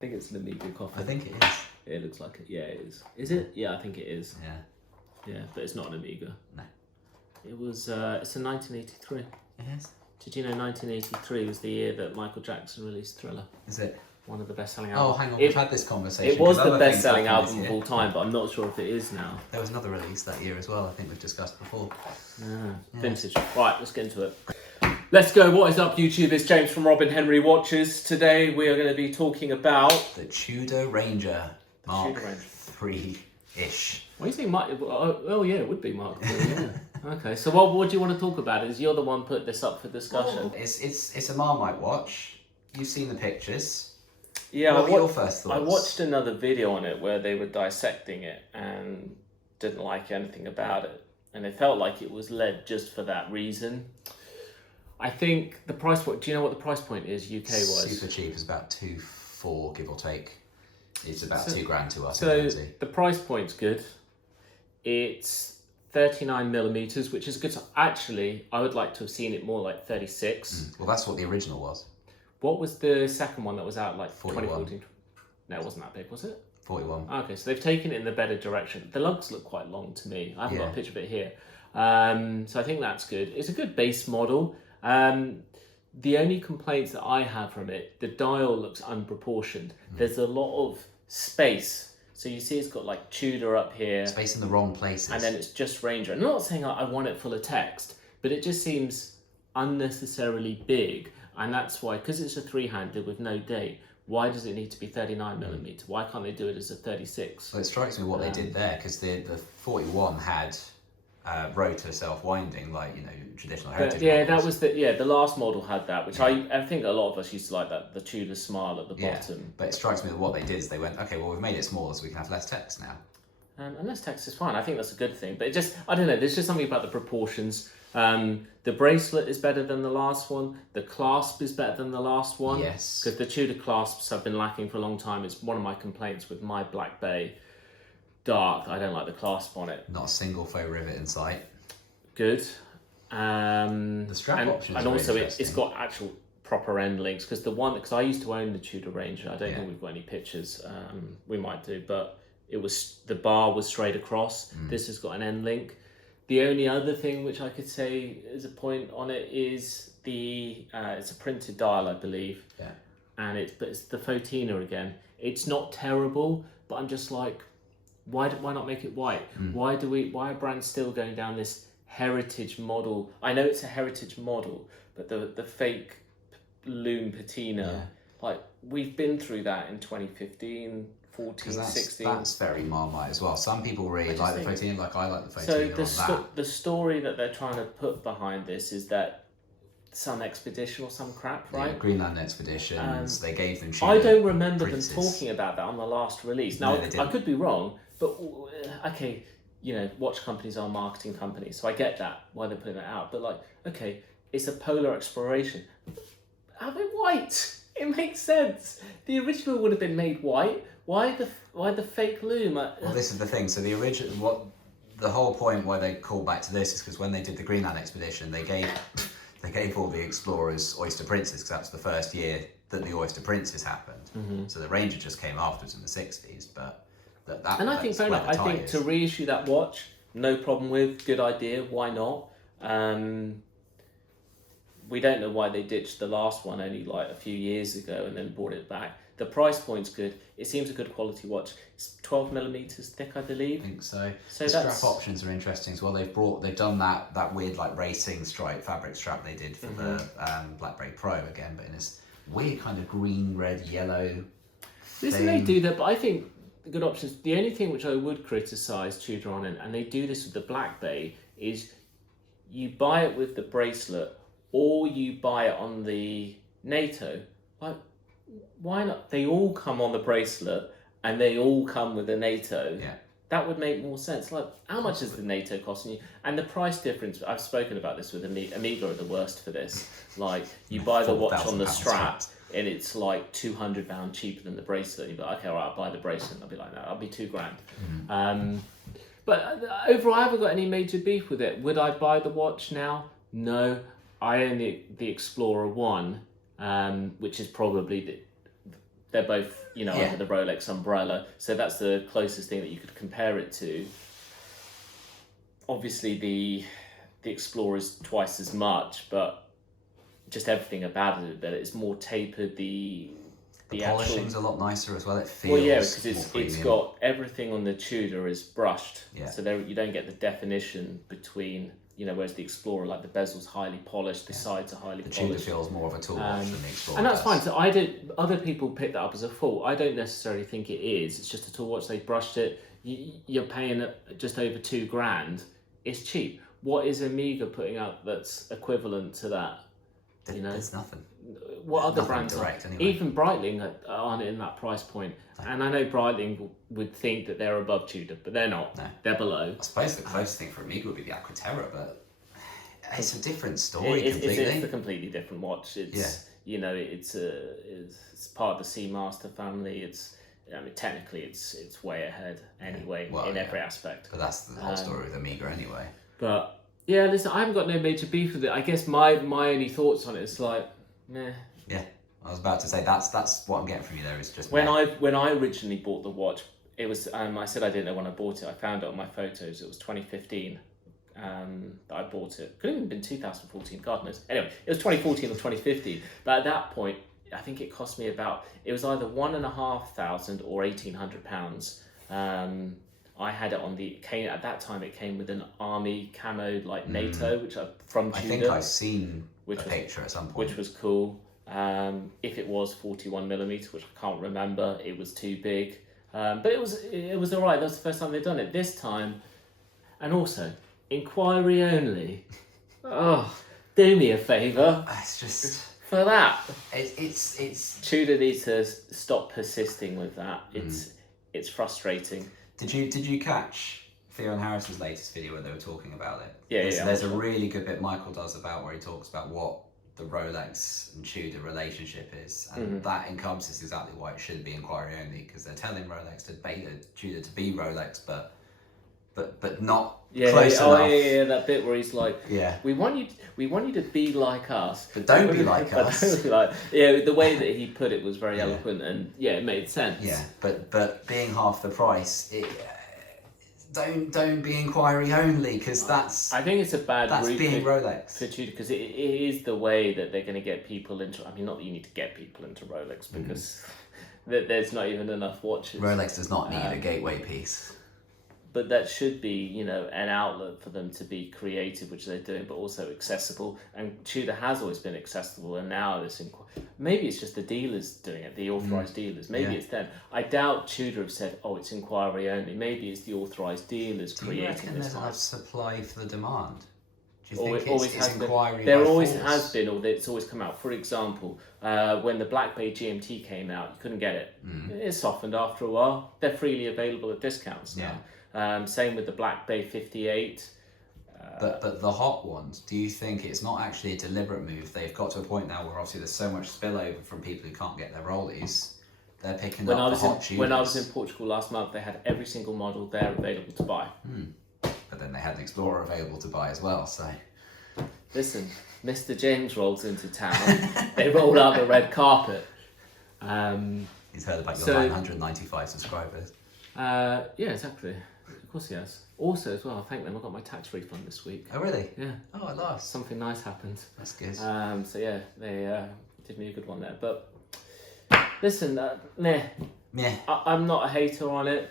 I think it's an Amiga coffin. I think it is. It looks like it. Yeah, it is. Is it? Yeah, I think it is. Yeah. Yeah, but it's not an Amiga. No. It was. It's a 1983. It is. Did you know 1983 was the year that Michael Jackson released Thriller? Is it? One of the best-selling Oh, albums. hang on, we've had this conversation. It was the best-selling album of all time, but I'm not sure if it is now. There was another release that year as well, I think we've discussed before. Yeah. Vintage. Right, let's get into it. Let's go. What is up, YouTube? It's James from Robin Henry Watches. Today we are going to be talking about... The Tudor Ranger Mark Tudor Ranger. 3-ish. What do you think, Mark? Oh, yeah, it would be Mark 3, yeah. Okay, so what do you want to talk about? Is you're the one put this up for discussion? Well, it's a Marmite watch. You've seen the pictures. Yeah, what were your first thoughts? I watched another video on it where they were dissecting it and didn't like anything about it. And it felt like it was led just for that reason. I think the price point, do you know what the price point is UK-wise? Super cheap. It's about 2.4, give or take. It's about £2,000 to us. So the price point's good. It's 39mm, which is good. Actually, I would like to have seen it more like 36. Well, that's what the original was. What was the second one that was out like 41. 2014? No, it wasn't that big, was it? 41. Okay, so they've taken it in the better direction. The lugs look quite long to me. I haven't got a picture of it here. So I think that's good. It's a good base model. The only complaints that I have from it, the dial looks unproportioned. There's a lot of space. So you see it's got like Tudor up here. Space in the wrong places. And then it's just Ranger. I'm not saying I want it full of text, but it just seems unnecessarily big. And that's why, because it's a three-handed with no date, why does it need to be 39mm? Why can't they do it as a 36? Well, it strikes me what they did there, because the 41 had rotor self-winding, like, you know, traditional heritage models. That was the last model had that, which I think a lot of us used to like that, the Tudor smile at the bottom. But it strikes me that what they did is they went, okay, well, we've made it smaller so we can have less text now. And less text is fine. I think that's a good thing. But it just, I don't know, there's just something about the proportions. The bracelet is better than the last one. The clasp is better than the last one. Yes. Because the Tudor clasps have been lacking for a long time. It's one of my complaints with my Black Bay Dark. I don't like the clasp on it. Not a single faux rivet in sight. Good. The strap options and are also interesting. it's got actual proper end links, because I used to own the Tudor Ranger. I don't think we've got any pictures. We might do, but the bar was straight across. This has got an end link. The only other thing which I could say as a point on it is it's a printed dial, I believe. Yeah. And it's the Fotina again. It's not terrible, but I'm just like, why not make it white? Why are brands still going down this heritage model? I know it's a heritage model, but the fake loom patina, like we've been through that in 2015, 14, 16. That's very Marmite as well. Some people really like the Fotina, like I like the Fotina So the story that they're trying to put behind this is that some expedition or some crap, right? Yeah, Greenland expeditions, they gave them I don't remember them talking about that on the last release. Now, No, I could be wrong, but okay, you know, watch companies are marketing companies, so I get that, why they're putting that out. But like, okay, it's a polar exploration. Have it white. It makes sense. The original would have been made white. Why the fake loom? Well, this is the thing. So the whole point why they called back to this is because when they did the Greenland expedition, they gave all the explorers Oyster Princes, because that's the first year that the Oyster Princes happened. So the Ranger just came afterwards in the 60s, but I think fair enough. I think to reissue that watch, no problem with, good idea. Why not? We don't know why they ditched the last one only like a few years ago and then brought it back. The price point's good. It seems a good quality watch. It's 12mm thick, I believe. I think so. So the strap options are interesting as well. They've done that weird like racing stripe fabric strap they did for the BlackBerry Pro again, but in this weird kind of green, red, yellow. Listen, they do that, but I think the good options. The only thing which I would criticise Tudor on, and they do this with the Black Bay, is you buy it with the bracelet or you buy it on the NATO. Like, why not? They all come on the bracelet and they all come with the NATO. Yeah. That would make more sense. Like, how much is the NATO costing you? And the price difference, I've spoken about this with Amiga are the worst for this. Like, you buy the watch on the strap and it's like £200 cheaper than the bracelet. And you'd be like, okay, all right, I'll buy the bracelet. And I'll be like, no, I'll be £2,000. But overall, I haven't got any major beef with it. Would I buy the watch now? No. I own the Explorer 1, which is probably they're both, you know, under the Rolex umbrella. So that's the closest thing that you could compare it to. Obviously, the Explorer is twice as much, but just everything about it, but it's more tapered. The polishing's a lot nicer as well. It feels well, yeah, because more it's got everything on the Tudor is brushed, Yeah. so there you don't get the definition between, you know, whereas the Explorer, like the bezel's highly polished, the sides are highly The polished. Tudor feels more of a tool watch than the Explorer And that's does. fine. So I don't. Other people pick that up as a fault. I don't necessarily think it is. It's just a tool watch. They brushed it. You're paying just over $2,000. It's cheap. What is Omega putting out that's equivalent to that? You know, There's nothing. What other Nothing brands direct, are? anyway. Even Breitling aren't in that price point. And I know Breitling would think that they're above Tudor, but they're not. No. They're below. I suppose the closest thing for Omega would be the Aquaterra, but it's a different story It's completely. a completely different watch. It's you know, it's part of the Seamaster family. I mean, technically, it's way ahead anyway in every aspect. But that's the whole story with Omega anyway. But yeah, listen, I haven't got no major beef with it. I guess my only thoughts on it is like, meh. Yeah, I was about to say that's what I'm getting from you there. Is just When I originally bought the watch, it was I said I didn't know when I bought it. I found it on my photos. It was 2015 that I bought it. Could have even been 2014. God knows. Anyway, it was 2014 or 2015. But at that point, I think it cost me it was either £1,500 or £1,800. I had it at that time it came with an army camo like NATO, which from Tudor. I think I've seen a picture at some point. Which was cool. If it was 41mm, which I can't remember, it was too big. But it was all right. That was the first time they'd done it. This time, and also, inquiry only. Oh, do me a favour. It's just... For that. It's... Tudor needs to stop persisting with that. It's frustrating. Did you catch Theo and Harris's latest video where they were talking about it? Yeah. There's a really good bit Michael does about where he talks about what the Rolex and Tudor relationship is, and that encompasses exactly why it should be inquiry only, because they're telling Rolex to beta Tudor to be Rolex, but not close enough. Yeah, that bit where he's like, Yeah. we want you to be like us, But don't be like us. Don't be like, the way that he put it was very eloquent, and it made sense. Yeah, but being half the price, don't be inquiry only, because I think it's a bad route being Rolex. for Tudor, because it is the way that they're going to get people into. I mean, not that you need to get people into Rolex, because there's not even enough watches. Rolex does not need a gateway piece. But that should be, an outlet for them to be creative, which they're doing, but also accessible. And Tudor has always been accessible, and now maybe it's just the dealers doing it, the authorised dealers. Maybe it's them. I doubt Tudor have said, "Oh, it's inquiry only." Maybe it's the authorised dealers creating Do you reckon this. there's enough supply for the demand? Do you Or think it always it's has inquiry been. There by always force? has been, or it's always come out. For example, when the Black Bay GMT came out, you couldn't get it. It softened after a while. They're freely available at discounts now. Same with the Black Bay 58. But the hot ones, do you think it's not actually a deliberate move? They've got to a point now where obviously there's so much spillover from people who can't get their rollies. They're picking up the hot Tudors. When I was in Portugal last month, they had every single model there available to buy. But then they had an Explorer available to buy as well, so... Listen, Mr. James rolls into town. They roll out the red carpet. He's heard about your 995 subscribers. Yeah, exactly. Of course he has. Also, as well, thank them. I got my tax refund this week. Oh, really? Yeah. Oh, at last. Something nice happened. That's good. So yeah, they did me a good one there. But listen, meh. Yeah. I'm not a hater on it.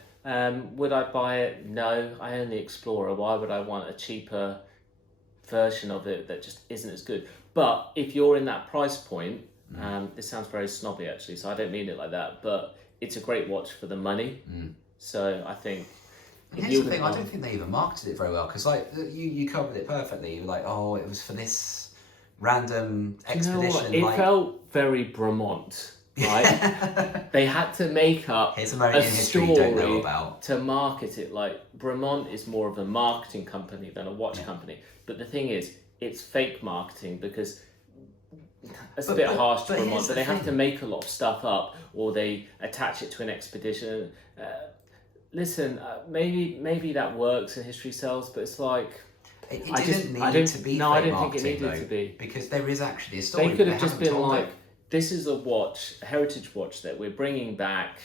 Would I buy it? No. I own the Explorer. Why would I want a cheaper version of it that just isn't as good? But if you're in that price point, this sounds very snobby actually, so I don't mean it like that, but it's a great watch for the money. So I think... Here's the thing, I don't think they even marketed it very well, because like you covered it perfectly. You were like, oh, it was for this random expedition. It felt very Bremont, right? They had to make up Here's a moment in history you don't know about. To market it. Like, Bremont is more of a marketing company than a watch company. But the thing is, it's fake marketing, because it's a bit harsh to Bremont, but they have to make a lot of stuff up, or they attach it to an expedition. Listen, maybe that works in history sells, but it's like... It didn't need to be fake marketing, think it needed though, to be. because there is actually a story. They could have just been like, this is a heritage watch that we're bringing back.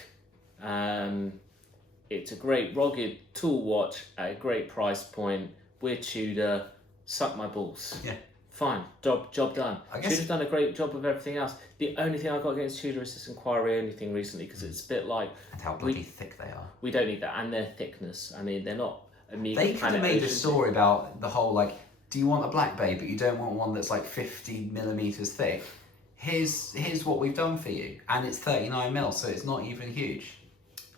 It's a great rugged tool watch at a great price point. We're Tudor. Suck my balls. Yeah. Fine. Job done. I guess Tudor's done a great job of everything else. The only thing I got against Tudor is this inquiry only thing recently, because it's a bit like, and how bloody thick they are. we don't need that, and their thickness. I mean, they're not Amiga. They could have made a story about the whole, like, do you want a Black Bay, but you don't want one that's like 50 millimeters thick? Here's what we've done for you, and it's 39 mil, so it's not even huge.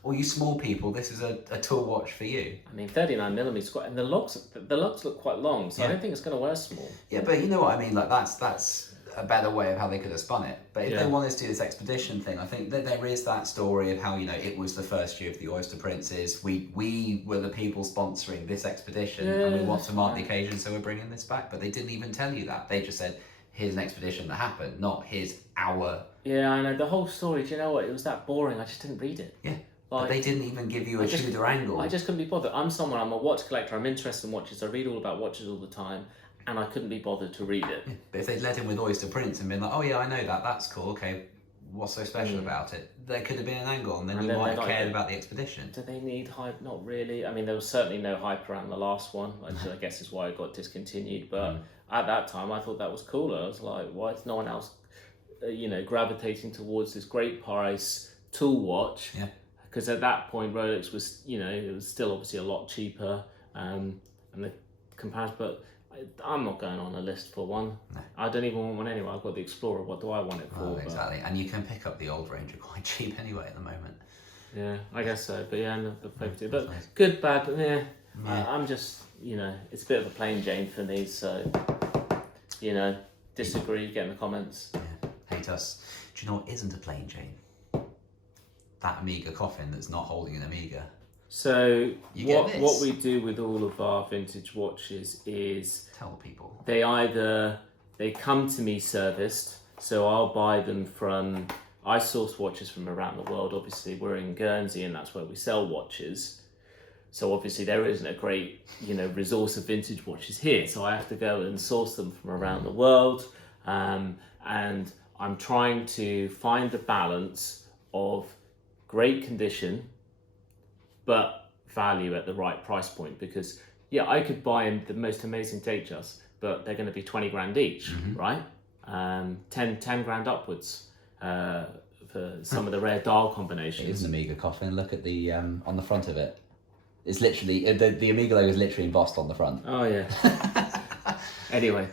All you small people, this is a tool watch for you. I mean, 39 millimeters, and the lugs look quite long, so I don't think it's going to wear small. Yeah, but you know what I mean. Like that's a better way of how they could have spun it. But if they wanted to do this expedition thing, I think that there is that story of how, you know, it was the first year of the Oyster Princes. We were the people sponsoring this expedition, and we want to mark the occasion, so we're bringing this back. But they didn't even tell you that. They just said, here's an expedition that happened, not here's our. Yeah, I know the whole story. Do you know what? It was that boring. I just didn't read it. Yeah. Like, but they didn't even give you a Tudor angle. I just couldn't be bothered. I'm a watch collector. I'm interested in watches. I read all about watches all the time, and I couldn't be bothered to read it. Yeah. But if they'd led in with Oyster Prince and been like, oh yeah, I know that, that's cool, okay, what's so special about it? There could have been an angle, and then you might have cared about the expedition. Do they need hype? Not really. I mean, there was certainly no hype around the last one, which I guess is why it got discontinued. But at that time, I thought that was cooler. I was like, why is no one else, gravitating towards this great price tool watch? Yeah. Because at that point, Rolex was, it was still obviously a lot cheaper, and the comparison. But I'm not going on a list for one. No. I don't even want one anyway. I've got the Explorer. What do I want it for? Oh, exactly. And you can pick up the old Ranger quite cheap anyway at the moment. Yeah, I guess so. But yeah, no, the favorite. But nice. good, bad. But yeah. I'm just, it's a bit of a plain Jane for me. So, disagree. Get in the comments. Yeah. Hate us. Do you know what isn't a plain Jane? That Amiga coffin that's not holding an Amiga. So what we do with all of our vintage watches is tell people they come to me serviced, so I'll buy them I source watches from around the world. Obviously we're in Guernsey and that's where we sell watches, so obviously there isn't a great resource of vintage watches here, so I have to go and source them from around the world, and I'm trying to find the balance of great condition but value at the right price point, because I could buy the most amazing Datejust, but they're going to be 20 grand each, right? 10 grand upwards for some of the rare dial combinations. It is an Amiga coffin. Look at the on the front of it. It's literally the Amiga logo is literally embossed on the front. Oh yeah. Anyway,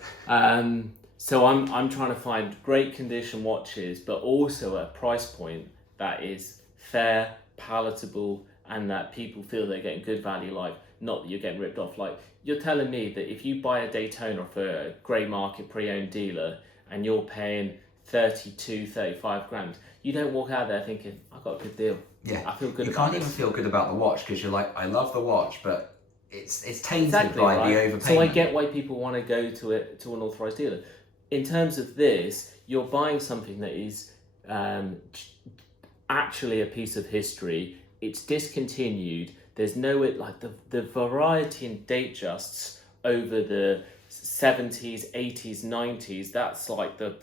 so I'm trying to find great condition watches, but also a price point that is fair, palatable, and that people feel they're getting good value, like not that you're getting ripped off. Like, you're telling me that if you buy a Daytona for a grey market pre-owned dealer and you're paying 32, 35 grand, you don't walk out there thinking, I got a good deal. Yeah, I feel good. You can't even feel good about the watch because you're like, I love the watch, but it's tainted by the overpayment. So I get why people want to go to an authorized dealer. In terms of this, you're buying something that is actually a piece of history. It's discontinued. There's the variety in Datejusts over the 70s, 80s, 90s. That's like the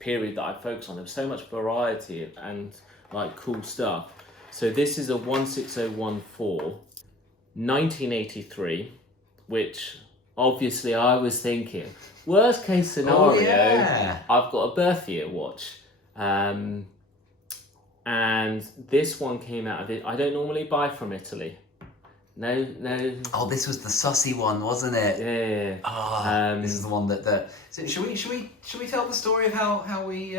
period that I focus on. There's so much variety and like cool stuff. So this is a 16014, 1983, which obviously I was thinking, worst case scenario, I've got a birth year watch. And this one came out of it. I don't normally buy from Italy. No. Oh, this was the sussy one, wasn't it? Yeah. Oh, this is the one that. So should we tell the story of how we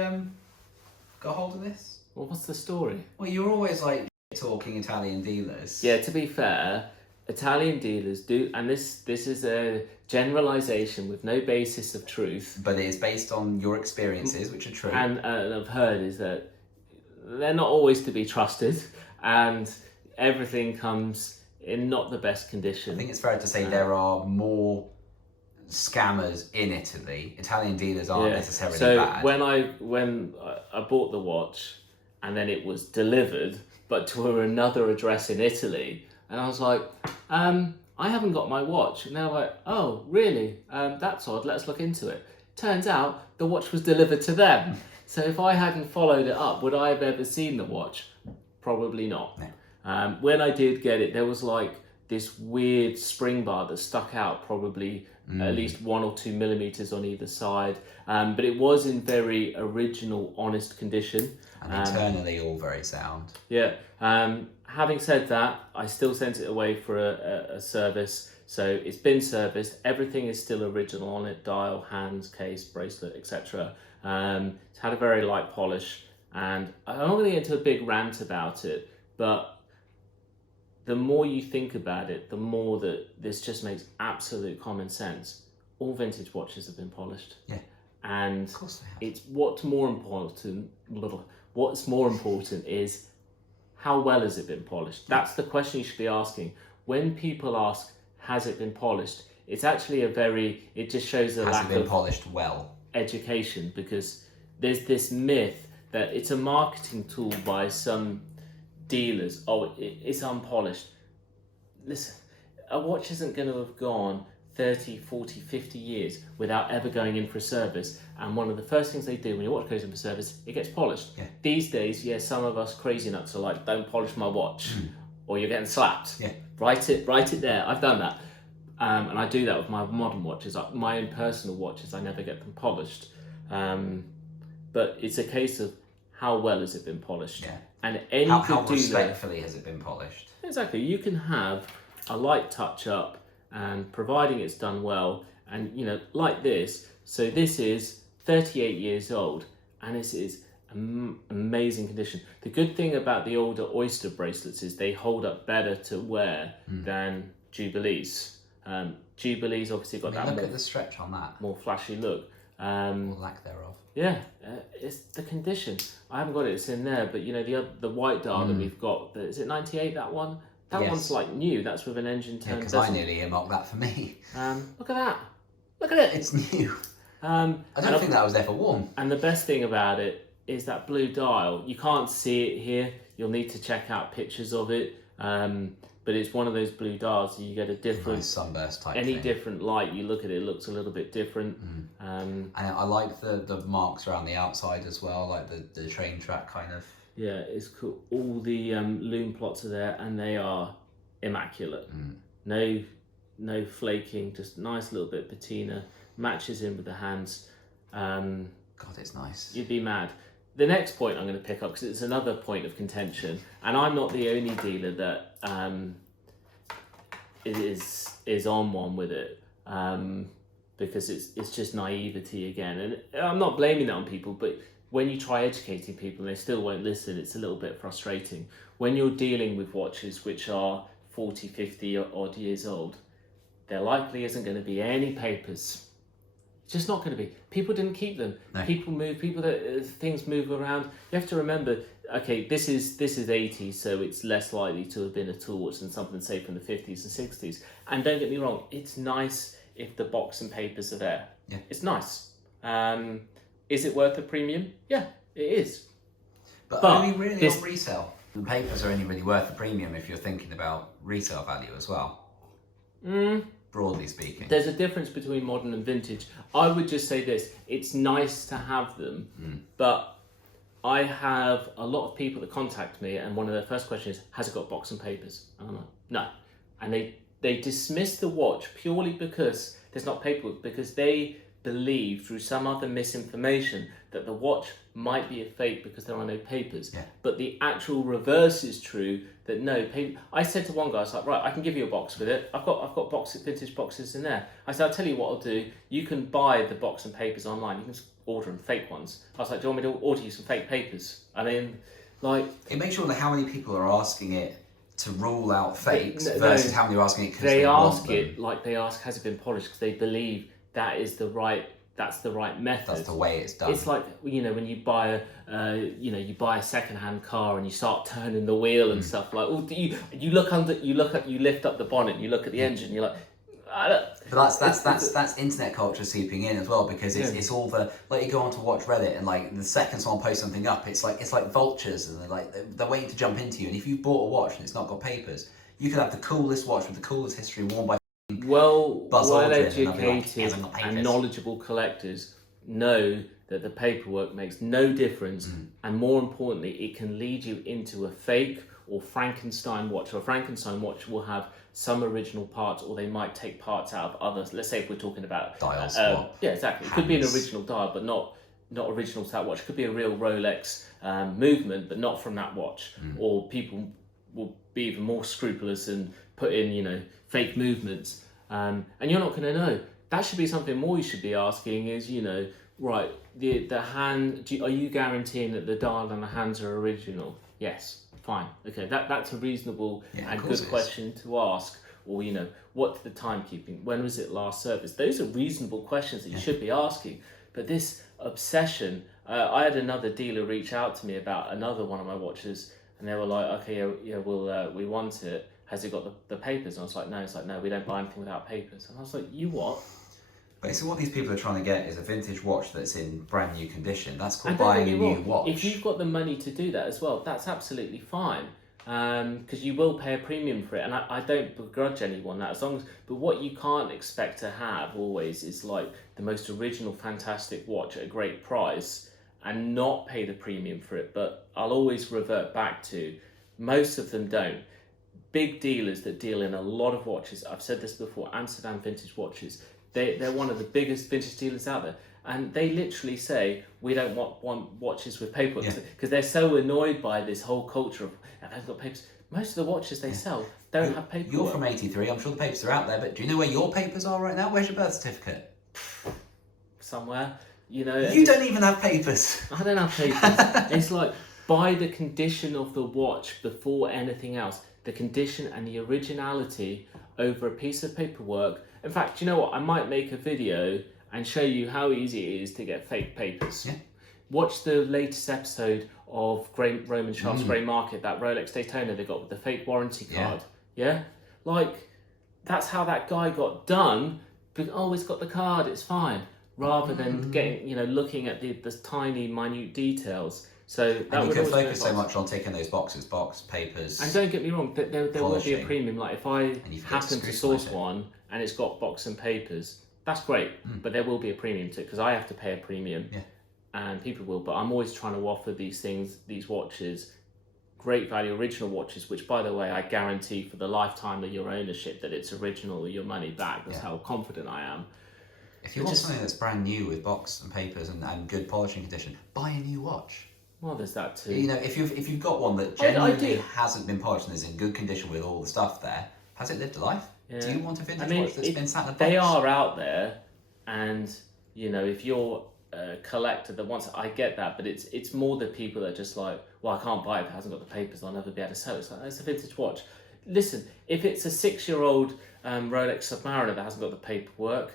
got hold of this? Well, what's the story? Well, you're always like talking Italian dealers. Yeah. To be fair, Italian dealers do, and this is a generalization with no basis of truth. But it is based on your experiences, which are true. And I've heard is that they're not always to be trusted, and everything comes in not the best condition. I think it's fair to say there are more scammers in Italy. Italian dealers aren't necessarily bad. When I bought the watch, and then it was delivered, but to another address in Italy, and I was like, I haven't got my watch. And they're like, oh, really? That's odd. Let's look into it. Turns out the watch was delivered to them. So if I hadn't followed it up, would I have ever seen the watch? Probably not. No. When I did get it, there was like this weird spring bar that stuck out, probably at least 1 or 2 millimeters on either side. But it was in very original, honest condition. And internally all very sound. Yeah. Having said that, I still sent it away for a service. So it's been serviced. Everything is still original on it: dial, hands, case, bracelet, etc. It's had a very light polish, and I'm not going to get into a big rant about it, but the more you think about it, the more that this just makes absolute common sense. All vintage watches have been polished. Yeah. And Of course they have. it's what's more important is how well has it been polished? That's the question you should be asking. When people ask, has it been polished? It's actually it just shows a Has lack it been of polished well? education, because there's this myth that it's a marketing tool by some dealers. Oh, it's unpolished. Listen, a watch isn't going to have gone 30, 40, 50 years without ever going in for a service. And one of the first things they do when your watch goes in for service, it gets polished. Yeah. These days, some of us crazy nuts are like, don't polish my watch or you're getting slapped. Yeah. Write it there. I've done that. And I do that with my modern watches. My own personal watches, I never get them polished. But it's a case of how well has it been polished. Yeah. And any How good dealer, respectfully has it been polished? exactly, you can have a light touch up, and providing it's done well, and like this. So this is 38 years old, and this is amazing condition. The good thing about the older Oyster bracelets is they hold up better to wear than Jubilees. Jubilees obviously got Look at the stretch on that. more flashy look. Or lack thereof. Yeah, it's the condition. I haven't got it. It's in there, but the white dial that we've got. Is it 98? That one. That Yes. one's like new. That's with an engine turned. Because I nearly earmarked that for me. Look at that. Look at it. It's new. I I don't think that was ever worn. And the best thing about it is that blue dial. You can't see it here. You'll need to check out pictures of it. But it's one of those blue dials. So you get a different Nice sunburst type any thing. different light you look at it, looks a little bit different. And I like the marks around the outside as well, like the train track kind of. Yeah, it's cool. All the loom plots are there, and they are immaculate. No flaking, just nice little bit patina, matches in with the hands. God, it's nice. You'd be mad. The next point I'm going to pick up, because it's another point of contention, and I'm not the only dealer that is on one with it, because it's just naivety again, and I'm not blaming that on people, but when you try educating people and they still won't listen, it's a little bit frustrating. When you're dealing with watches which are 40, 50 odd years old, there likely isn't going to be any papers. It's just not going to be. People didn't keep them. No. People move. Things move around. You have to remember. Okay, this is 80s, so it's less likely to have been a tool watch than something say from the 50s and 60s. And don't get me wrong, it's nice if the box and papers are there. Yeah. It's nice. Is it worth a premium? Yeah, it is. But only really on resale. The papers are only really worth the premium if you're thinking about resale value as well. Broadly speaking. There's a difference between modern and vintage. I would just say this: it's nice to have them, but I have a lot of people that contact me, and one of their first questions is, has it got box and papers? And I'm like, no. And they dismiss the watch purely because there's not paperwork, because they believe through some other misinformation that the watch might be a fake because there are no papers. Yeah. But the actual reverse is true, that no paper. I said to one guy, I was like, right, I can give you a box with it. I've got vintage boxes in there. I said, I'll tell you what I'll do. You can buy the box and papers online. You can just order them, fake ones. I was like, do you want me to order you some fake papers? I mean, like... It makes you wonder how many people are asking it to rule out fakes versus how many are asking it because they want ask them. it like they ask, has it been polished? Because they believe that's the right method. That's the way it's done. It's like, when you buy a second-hand car and you start turning the wheel and stuff, like, oh, you lift up the bonnet and you look at the engine, you're like, But that's internet culture seeping in as well, because it's all the, like, you go on to watch Reddit and like the second someone posts something up, it's like vultures, and they're waiting to jump into you. And if you've bought a watch and it's not got papers, you could have the coolest watch with the coolest history worn by well-educated "Hasn't got papers." and knowledgeable collectors know that the paperwork makes no difference, and more importantly, it can lead you into a fake or Frankenstein watch. Or a Frankenstein watch will have some original parts, or they might take parts out of others. Let's say if we're talking about dials. yeah, exactly. It could be an hands. original dial, but not original to that watch. It could be a real Rolex movement, but not from that watch. Or people will be even more scrupulous and put in, fake movements, and you're not going to know. That should be something more you should be asking is, right, the hand, are you guaranteeing that the dial and the hands are original? Yes, fine. Okay, that's a reasonable and good question to ask. Or, what's the timekeeping? When was it last serviced? Those are reasonable questions that you should be asking. But this obsession, I had another dealer reach out to me about another one of my watches, and they were like, okay, we want it. Has it got the papers? And I was like, no. It's like, no, we don't buy anything without papers. And I was like, you what? Basically, what these people are trying to get is a vintage watch that's in brand new condition. That's called buying a new watch. If you've got the money to do that as well, that's absolutely fine. Because you will pay a premium for it, and I don't begrudge anyone that, but what you can't expect to have always is like the most original, fantastic watch at a great price and not pay the premium for it. But I'll always revert back to most of them don't. Big dealers that deal in a lot of watches, I've said this before, Amsterdam Vintage Watches, they're one of the biggest vintage dealers out there, and they literally say we don't want watches with paperwork, because they're so annoyed by this whole culture of I've got papers. Most of the watches they sell don't have paperwork. You're from '83. I'm sure the papers are out there, but do you know where your papers are right now? Where's your birth certificate? Somewhere, You don't even have papers. I don't have papers. It's like, buy the condition of the watch before anything else. The condition and the originality over a piece of paperwork. In fact, you know what? I might make a video and show you how easy it is to get fake papers. Yeah. Watch the latest episode of Roman Shaft's Grey Market, that Rolex Daytona they got with the fake warranty card. Yeah? Like, that's how that guy got done. But, it's got the card, it's fine. Rather than getting, looking at the tiny, minute details. So that and you would can focus so much on ticking those boxes, papers. And don't get me wrong, there will be a premium. Like if I happen to source one and it's got box and papers, that's great. But there will be a premium to it because I have to pay a premium. Yeah. And people will. But I'm always trying to offer these things, these watches, great value original watches, which by the way, I guarantee for the lifetime of your ownership that it's original or your money back. That's how confident I am. If you want something that's brand new with box and papers and good polishing condition, buy a new watch. Well, there's that too. If you've got one that genuinely hasn't been polished and is in good condition with all the stuff there, has it lived a life? Yeah. Do you want a vintage watch that's been sat in a box? They are out there, and if you're a collector that wants, I get that, but it's more the people that are just like, well, I can't buy it if it hasn't got the papers. I'll never be able to sell it. It's like, it's a vintage watch. Listen, if it's a 6-year-old Rolex Submariner that hasn't got the paperwork,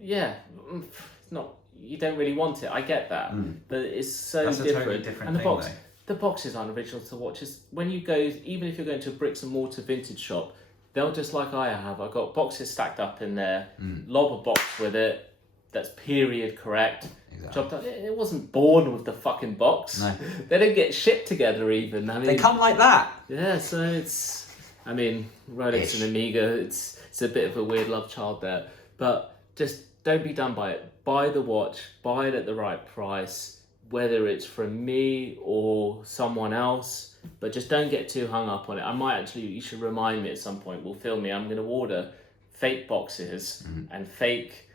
it's not. You don't really want it. I get that, but it's so That's different. A totally different and thing, the boxes aren't original to watches. When you go, even if you're going to a bricks and mortar vintage shop, they'll just like I have. I've got boxes stacked up in there, lob a box with it. That's period correct. Exactly. Job done. It wasn't born with the fucking box. No. They don't get shipped together even. They come like that. Yeah, so it's. Rolex and Omega. It's a bit of a weird love child there, but just. Don't be done by it. Buy the watch, buy it at the right price, whether it's from me or someone else, but just don't get too hung up on it. You should remind me at some point, we'll film me, I'm going to order fake boxes and fake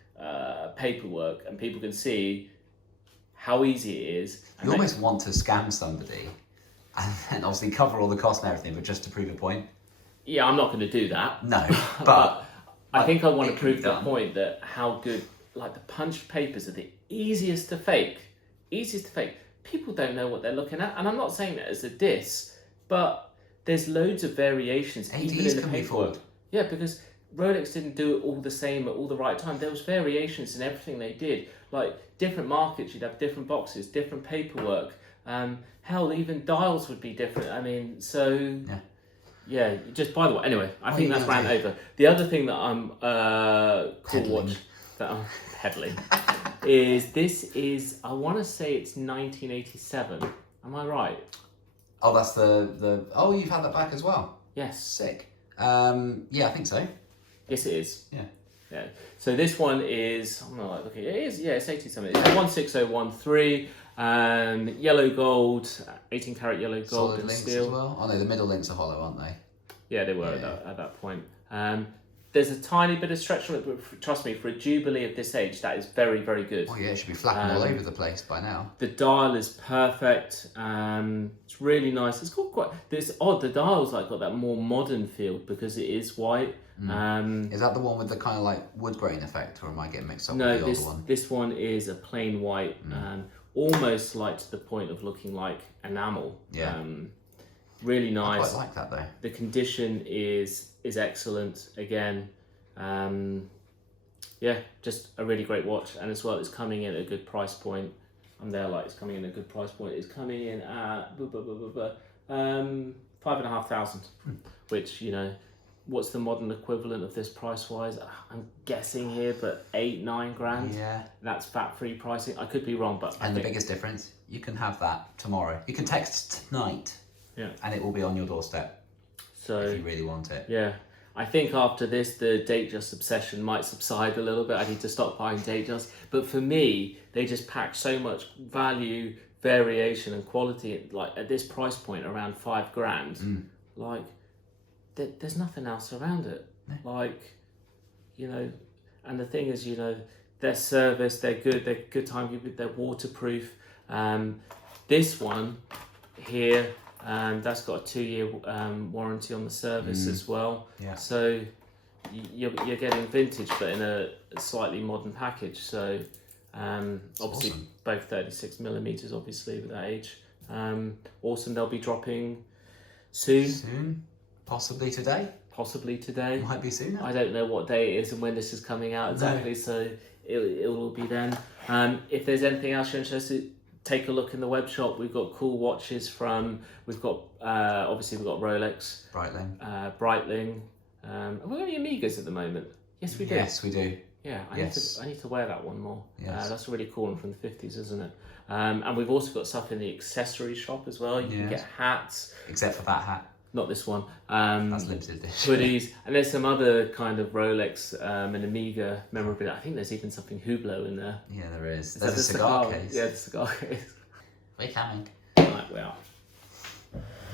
paperwork, and people can see how easy it is. You almost want to scam somebody and then obviously cover all the costs and everything, but just to prove a point. Yeah, I'm not going to do that. No, but I think I want to prove the point that how good, like the punched papers are the easiest to fake. People don't know what they're looking at, and I'm not saying that as a diss, but there's loads of variations even in the paperwork. Yeah, because Rolex didn't do it all the same at all the right time. There was variations in everything they did. Like different markets, you'd have different boxes, different paperwork. Hell, even dials would be different. Yeah, just by the way, anyway, I think that's ran over. The other thing that I'm watch that I'm peddling is I want to say it's 1987. Am I right? Oh, that's the oh, you've had that back as well. Yes. Sick. Yeah, I think so. Yes, it is. Yeah. Yeah. So this one is, I'm not like looking. It is. Yeah, it's 80 something. It's a 16013. Yellow gold, 18 karat yellow gold Solid and links steel. as well. Oh no, the middle links are hollow, aren't they? Yeah, they were at that point. There's a tiny bit of stretch on it, but trust me, for a Jubilee of this age, that is very, very good. Oh yeah, it should be flapping all over the place by now. The dial is perfect. It's really nice. It's got quite. It's odd. The dial's like got that more modern feel because it is white. Is that the one with the kind of like wood grain effect, or am I getting mixed up No, with the older one? this one is a plain white, almost like to the point of looking like enamel. Yeah. Really nice. I quite like that though. The condition is excellent. Again, yeah, just a really great watch, and as well, it's coming in at a good price point. I'm there, like it's coming in at a good price point. It's coming in at $5,500, which, you know, what's the modern equivalent of this price wise? I'm guessing here, but 8-9 grand. Yeah. That's VAT free pricing. I could be wrong, but the biggest difference, you can have that tomorrow. You can text tonight. Yeah. And it will be on your doorstep. So if you really want it. Yeah. I think after this, the Datejust obsession might subside a little bit. I need to stop buying Datejust. But for me, they just pack so much value, variation, and quality. Like at this price point, around 5 grand, like there's nothing else around it. No. Like, you know, and the thing is, you know, their service, they're good timekeeping, they're waterproof. This one here. That's got a 2-year warranty on the service as well. Yeah. So you're getting vintage, but in a slightly modern package. So obviously awesome. Both 36 millimeters, obviously with that age. Awesome. They'll be dropping soon. Soon, possibly today. Possibly today. Might be sooner. I don't know what day it is and when this is coming out exactly. No. So it will be then. If there's anything else you're interested. Take a look in the web shop. We've got cool watches we've got Rolex, Breitling. Have we got any Amigas at the moment? Yes, we do. Yes, we do. Yeah, I need to wear that one more. Yes. That's a really cool one from the 50s, isn't it? And we've also got stuff in the accessory shop as well. You can get hats. Except for that hat. Not this one. That's limited edition. Hoodies, and there's some other kind of Rolex and Amiga memorabilia. I think there's even something Hublot in there. Yeah, there is. There's a cigar case. Yeah, the cigar case. We're coming. Right, we are.